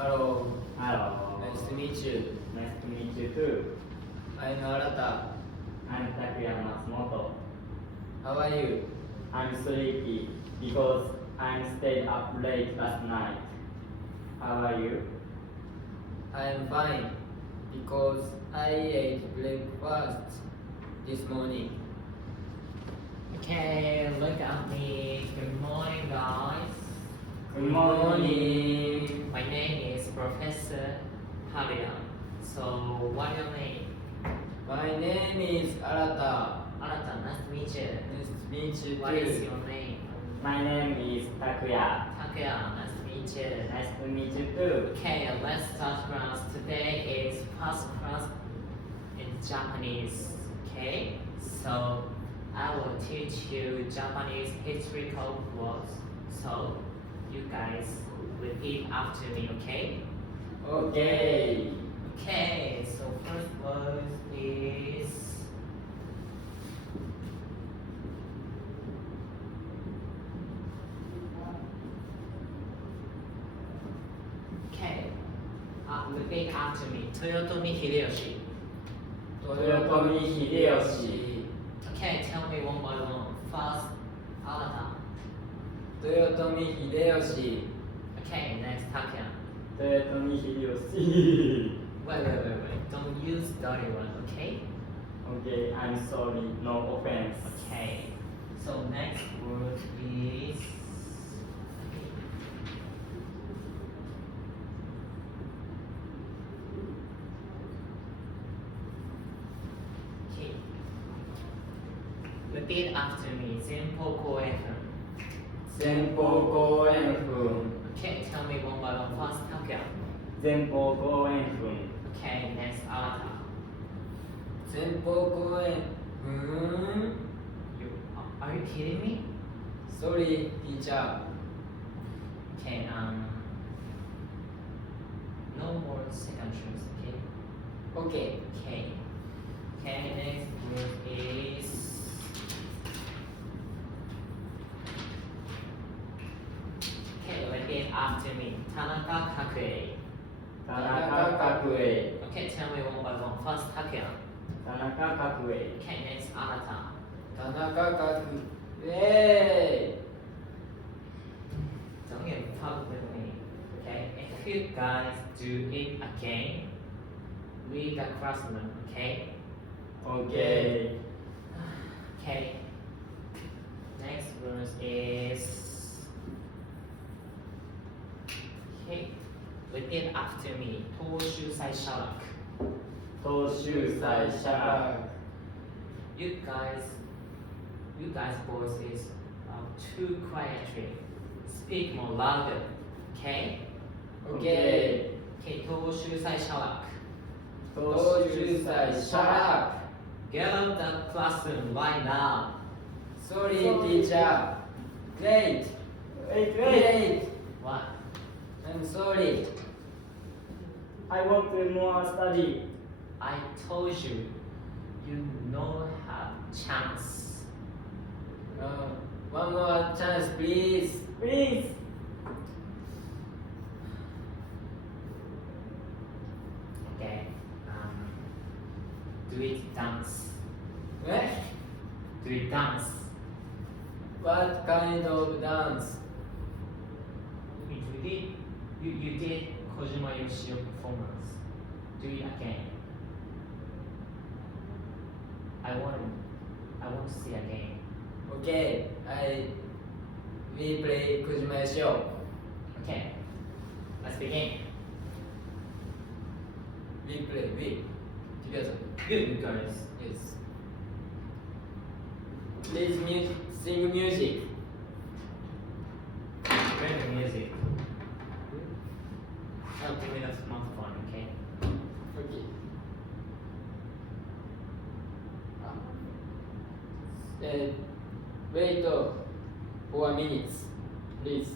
Hello. Hello. Nice to meet you. Nice to meet you too. I'm Arata. I'm Takuya Matsumoto. How are you? I'm sleepy because I stayed up late last night. How are you? I'm fine because I ate breakfast this morning. Okay, look at me. Good morning, guys. Good morning. My name is Professor Haria. So, what's your name? My name is Arata. Arata, nice to meet you. Nice to meet you What is too. your name? My name is Takuya. Takuya, nice to meet you. Nice to meet you too. Okay, let's start class. Today is first class in Japanese. Okay, so I will teach you Japanese historical words. So you guys repeat after me, okay? Okay. Okay, so first word is okay. Repeat after me. Toyotomi Hideyoshi. Toyotomi Hideyoshi. Okay, tell me one by one. First, Arata. Toyotomi Hideyoshi. Okay, next Takuya. Toyotomi Hideyoshi. Wait. Don't use dirty word, okay? Okay, I'm sorry. No offense. Okay. So next word is okay. Repeat after me. Zenpoko FM. Senpou Koen Fun. Okay, tell me one by one. First Takuya. 前方後円墳 Okay, next Arata. Senpou Koen Fun. Are you kidding me? Sorry, teacher. Okay, no more second choice, okay? Okay. Okay, next word is okay, repeat after me. Tanaka Kakue. 田中角栄 Okay, tell me one by one. First Takuya. 田中角栄 Okay, next Arata. Tanaka Kaku. Yay! Don't get fucked with me. Okay, if you guys do it again, read the classroom, okay? OK Okay. Next verse is okay. Repeat after me. Toshusai Shalak. 東秀斎シャラ You guys voice is too quietly. Speak more louder. Okay? Okay. Okay, Toshusai Shalak. 東秀斎 shut up. Get out the classroom right now. Sorry, teacher. Wait. Wait What? I'm sorry. I want to more study I told you, you no have chance. One more chance, please. please Okay. Do it dance. Eh? Do it dance. What kind of dance? You did Kojima Yoshio performance. Do it again. I want to see again. Okay, we play Kojima Yoshio. Okay. Let's begin. We play, we. Together. Good guys. Yes. Please sing music. Play the music. Help me with a smartphone, okay? Okay. Wait for a minute, please.